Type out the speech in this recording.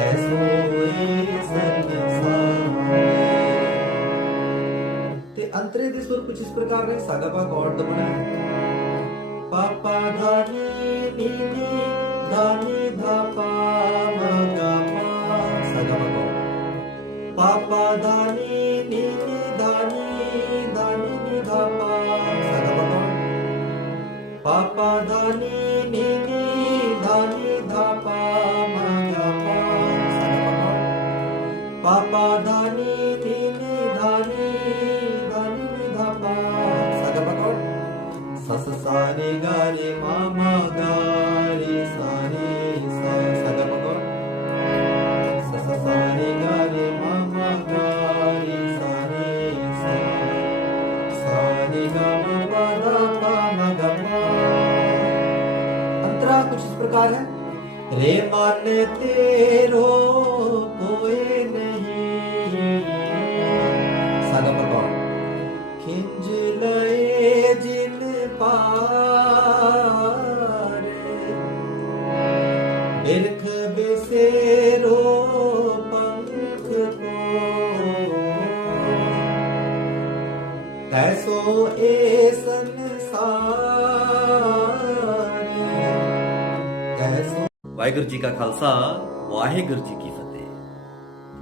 तैसो ए संसार। ते अंतरे दे सुर कुछ इस प्रकार ने सा गा पा कॉर्ड दबना है। पा पा धा नी नी नी धा नी धा पा मा गा पा सा गा पा कॉर्ड। पा पा धा नी नी नी धा नी नी धा पा सा गा पा कॉर्ड। पा पा धा नी नी नी धा पा मा गा पा सा गा पा कॉर्ड। पा पा धा नी नी धा नी धा पा सा गा पा कॉर्ड। सा सा सा रे गा रे मा मा गा रे सा रे सा सा गा पा कॉर्ड। सा सा सा रे गा रे मा मा गा रे सा रे गा मा पा धा पा मा गा पा। अंतरा कुछ इस प्रकार है। रे मन तेरो कोई नहीं सा गा पा कॉर्ड। खिंज लए जिन पार बिरख बिसेरो पंख को तैसो ए संसार तैसो। वाहिगुरु जी का खालसा वाहिगुरु जी की